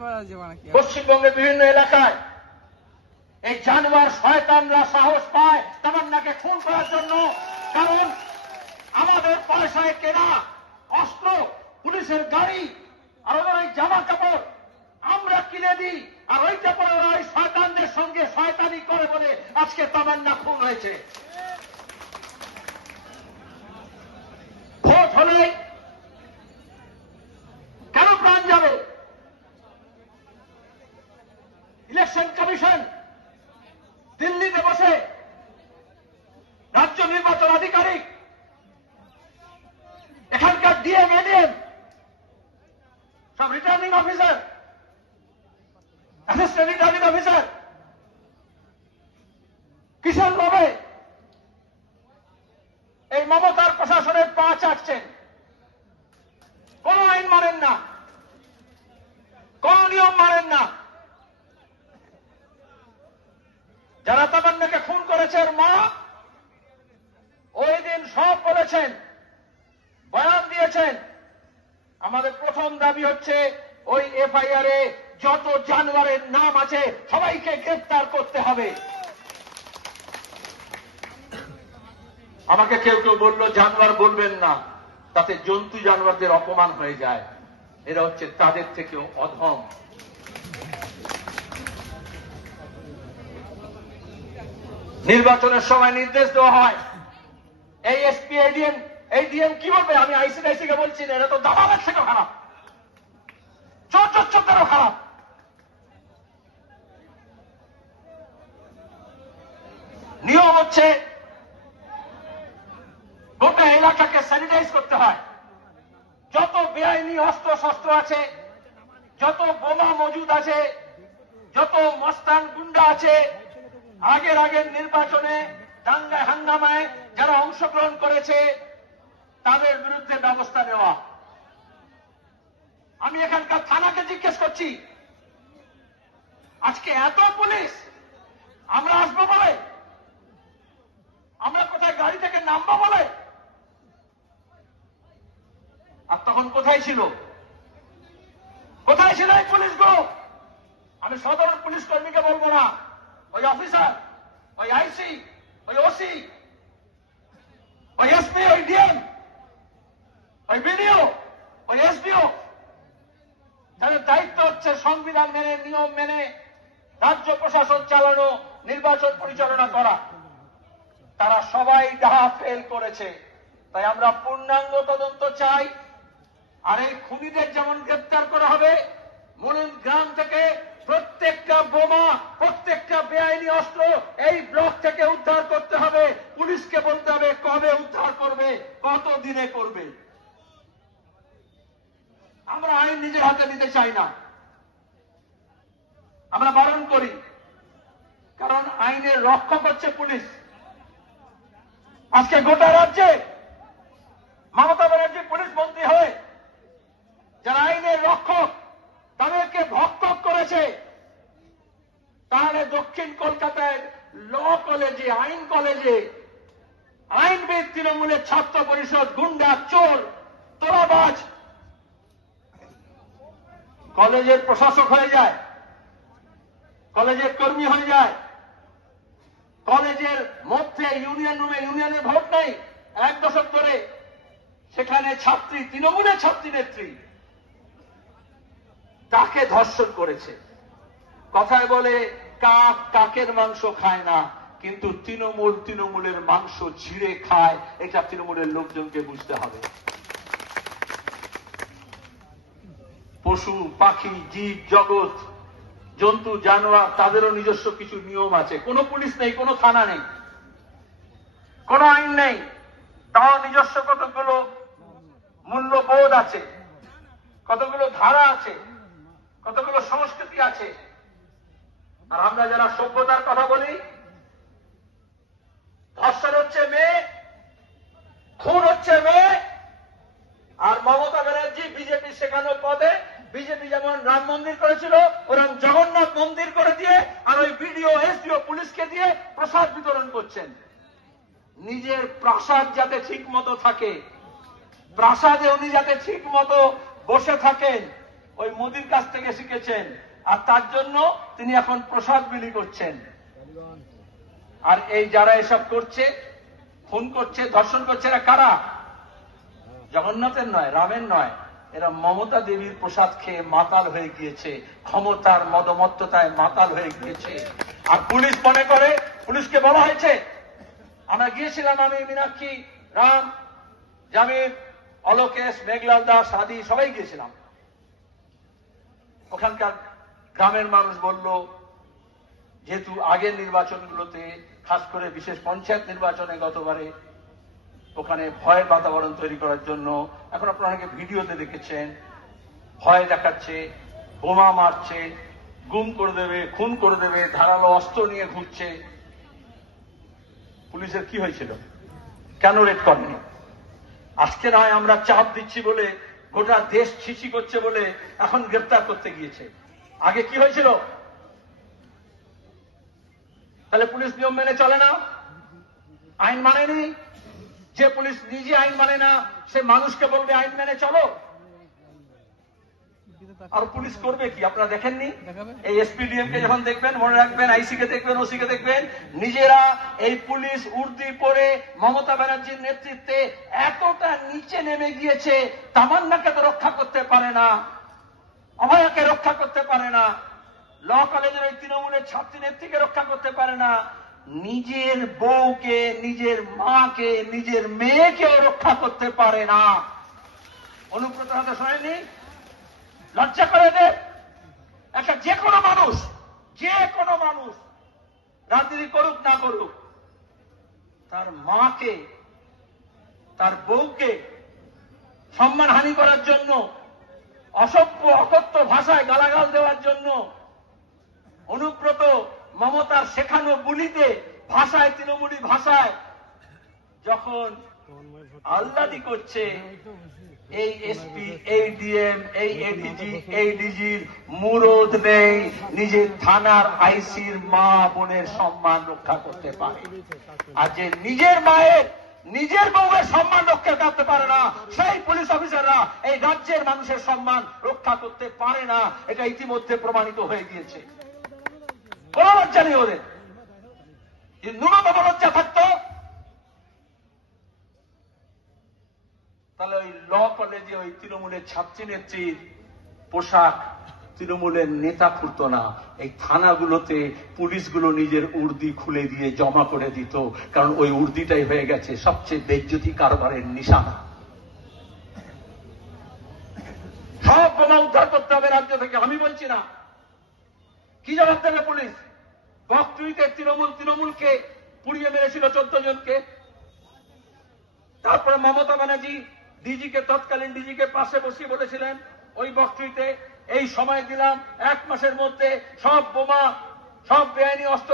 পশ্চিমবঙ্গের বিভিন্ন এলাকায় এই জানোয়ার শয়তানরা সাহস পায় তামান্নাকে খুন করার জন্য। কারণ আমাদের পয়সায় কেনা অস্ত্র, পুলিশের গাড়ি আর ওদের ওই জামা কাপড় আমরা কিনে দিই, আর ওইটা পরে ওরা ওই শয়তানদের সঙ্গে শয়তানি করে বলে আজকে তামান্না খুন হয়েছে। ভোট হলে কেন প্রাণ যাবে? ইলেকশন কমিশন দিল্লিতে বসে রাজ্য নির্বাচন আধিকারিক, এখানকার ডিএম এডিএম সব returning officer, assistant returning officer কিষাণ ভাবে এই মমতার প্রশাসনের পা চাটছেন। কোন আইন মানেন না, কোন নিয়ম মানেন না। যারা তামান্নাকে খুন করেছেন মা ওই দিন সব বলেছেন, বয়ান দিয়েছেন। আমাদের প্রথম দাবি হচ্ছে ওই এফআইআর এ যত জানোয়ারের নাম আছে সবাইকে গ্রেফতার করতে হবে। আমাকে কেউ কেউ বলল জানোয়ার বলবেন না, তাতে জন্তু জানোয়ারদের অপমান হয়ে যায়। এরা হচ্ছে তাদের থেকেও অধম। নির্বাচনের সময় নির্দেশ দেওয়া হয়, এই এসপি এডিএম কি বলবে? আমি আইসিডিআইসি কে বলছি না, এরা তো দালালের থেকেও খারাপ, চোরদেরও খারাপ। নিয়ম হচ্ছে গোটা এলাকাকে স্যানিটাইজ করতে হয়। যত বেআইনি অস্ত্র শস্ত্র আছে, যত বোমা মজুদ আছে, যত মস্তান গুন্ডা আছে, আগের নির্বাচনে দাঙ্গায় হাঙ্গামায় যারা অংশগ্রহণ করেছে তাদের বিরুদ্ধে ব্যবস্থা নেওয়া। আমি এখানকার থানাকে জিজ্ঞেস করছি, আজকে এত পুলিশ, আমরা আসবো বলে, আমরা কোথায় গাড়ি থেকে নামবো বলে, আর তখন কোথায় ছিল? কোথায় ছিল এই পুলিশগুলো? আমি সাধারণ পুলিশ কর্মীকে বলবো না, ওই অফিসার, ওই আইসি, ওই ওসি, ওই এসপি, ওই ডিএম, ওই বিডিও, ওই এসডিও, যাদের দায়িত্ব হচ্ছে সংবিধান মেনে নিয়ম মেনে রাজ্য প্রশাসন চালানো, নির্বাচন পরিচালনা করা, তারা সবাই ডাহা ফেল করেছে। তাই আমরা পূর্ণাঙ্গ তদন্ত চাই। আর এই খুনিদের যেমন গ্রেপ্তার করা হবে, মুলিন গ্রাম থেকে প্রত্যেকটা বোমা, প্রত্যেকটা বেআইনি অস্ত্র এই ব্লক থেকে উদ্ধার করতে হবে। পুলিশকে বলতে হবে কবে উদ্ধার করবে, কত দিনে করবে। আমরা আইন নিজের হাতে নিতে চাই না, আমরা বারণ করি। কারণ আইনের রক্ষক হচ্ছে পুলিশ। আজকে গোটা রাজ্যে মমতা ব্যানার্জি পুলিশ মন্ত্রী হয়ে যারা আইনের রক্ষক তাদেরকে ভক্ষক করেছে, তাহলে দক্ষিণ কলকাতায় ল কলেজে, আইন কলেজে আইনবিদ, তৃণমূলের ছাত্র পরিষদ, গুন্ডা, চোর, তোলাবাজ কলেজের প্রশাসক হয়ে যায়, কলেজের কর্মী হয়ে যায়। কলেজের মধ্যে ইউনিয়ন রুমে ইউনিয়নের ভোট নেই 1 দশক ধরে, সেখানে ছাত্রী, তৃণমূলের ছাত্রী নেত্রী, তাকে ধর্ষণ করেছে। কথায় বলে কাক কাকের মাংস খায় না, কিন্তু তৃণমূলের মাংস ছিঁড়ে খায়, এটা তৃণমূলের লোকজনকে বুঝতে হবে। পশু পাখি, জীব জগৎ, জন্তু জানোয়ার, তাদেরও নিজস্ব কিছু নিয়ম আছে। কোনো পুলিশ নেই, কোনো থানা নেই, কোনো আইন নেই, তাও নিজস্ব কতগুলো মূল্যবোধ আছে, কতগুলো ধারা আছে, কতগুলো সংস্কৃতি আছে। আর আমরা যারা সভ্যতার কথা বলি, ধর্ষণ হচ্ছে মেয়ে, খুন হচ্ছে মেয়ে, আর মমতা ব্যানার্জি বিজেপি শেখানো পদে, বিজেপি যেমন রাম মন্দির করেছিল ওরকম জগন্নাথ মন্দির করে দিয়ে, আর ওই বিডিও এসডিও পুলিশকে দিয়ে প্রসাদ বিতরণ করছেন। নিজের প্রাসাদ যাতে ঠিক মতো থাকে, প্রাসাদে উনি যাতে ঠিক মতো বসে থাকেন, ওই মোদির কাছ থেকে শিখেছেন, আর তার জন্য তিনি এখন প্রসাদ বিলি করছেন। আর এই যারা এসব করছে, খুন করছে, ধর্ষণ করছে, এরা কারা? জগন্নাথের নয়, রামের নয়, এরা মমতা দেবীর প্রসাদ খেয়ে মাতাল হয়ে গিয়েছে, ক্ষমতার মদমত্ততায় মাতাল হয়ে গিয়েছে। আর পুলিশ মনে করে, পুলিশকে বলা হয়েছে, আমরা গিয়েছিলাম, আমি, মীনাক্ষী, রাম, জামির, অলোকেশ, মেঘলাল দাস, আদি সবাই গিয়েছিলাম। ওখানকার গ্রামের মানুষ বলল, যেহেতু আগের নির্বাচনগুলোতে, খাস করে বিশেষ পঞ্চায়েত নির্বাচনে গতবারে ওখানে ভয়ের বাতাবরণ তৈরি করার জন্য, এখন আপনারা অনেকে ভিডিওতে দেখেছেন, ভয় দেখাচ্ছে, বোমা মারছে, গুম করে দেবে, খুন করে দেবে, ধারালো অস্ত্র নিয়ে ঘুরছে। পুলিশের কি হয়েছিল? কেন রেড করেনি? আজকে নয় আমরা চাপ দিচ্ছি বলে, গোটা দেশ ছিছি করছে বলে এখন গ্রেপ্তার করতে গিয়েছে। আগে কি হয়েছিল? তাহলে পুলিশ নিয়ম মেনে চলে না, আইন মানেনি। যে পুলিশ নিজে আইন মানে না, সে মানুষকে বলবে আইন মেনে চলো। আর পুলিশ করবে কি? আপনারা দেখেননি? এই এসপিডিএম কে যখন দেখবেন, মনে রাখবেন, আইসি কে দেখবেন, ওসি কে দেখবেন, নিজেরা এই পুলিশ উর্দি পরে মমতা ব্যানার্জির নেতৃত্বে এতটা নিচে নেমে গিয়েছে, তামান্নাকে তো রক্ষা করতে পারে না, অভয়াকে রক্ষা করতে পারে না, ল কলেজের ওই তৃণমূলের ছাত্রী নেত্রীকে রক্ষা করতে পারে না, নিজের বউকে, নিজের মাকে, নিজের মেয়েকে রক্ষা করতে পারে না। অনুব্রত হাতে শোনেনি? লজ্জা করে দে। একটা যে কোনো মানুষ রাজনীতি করুক না করুক, তার মাকে, তার বউকে সম্মানহানি করার জন্য, অসভ্য অকথ্য ভাষায় গালাগাল দেওয়ার জন্য অনুব্রত মমতার শেখানো বুলিতে ভাষায়, তৃণমূলী ভাষায় যখন আহ্লাদি করছে, এই এসপি, এই ডিএম, এই এডিজি, এই ডিজির মুরদ নেই নিজের থানার আইসির মা বোনের সম্মান রক্ষা করতে পারে। আর যে নিজের মায়ের, নিজের বউয়ের সম্মান রক্ষা করতে পারে না, সেই পুলিশ অফিসাররা এই রাজ্যের মানুষের সম্মান রক্ষা করতে পারে না। এটা ইতিমধ্যে প্রমাণিত হয়ে গিয়েছে। কোন লজ্জা নেই ওদের। ন্যূনতম লজ্জা থাকতো তাহলে ওই ল কলেজে ওই তৃণমূলের ছাত্রী নেত্রীর পোশাক তৃণমূলের নেতা খুলতো না। এই থানাগুলোতে পুলিশগুলো নিজের উর্দি খুলে দিয়ে জমা করে দিত, কারণ ওই উর্দিটাই হয়ে গেছে সবচেয়ে বেজ্জতি কারবারের নিশানা। সব বোমা উদ্ধার করতে হবে রাজ্য থেকে, আমি বলছি না। কি জবাব দেবে পুলিশ? বকটুইতে তৃণমূলকে পুড়িয়ে মেরেছিল 14 জনকে। তারপরে মমতা ব্যানার্জি ডিজিকে, তৎকালীন ডিজিকে পাশে বসিয়ে বলেছিলেন ওই বকটুইতে, এই সময় দিলাম 1 মাসের মধ্যে সব বোমা, সব বেআইনি অস্ত্র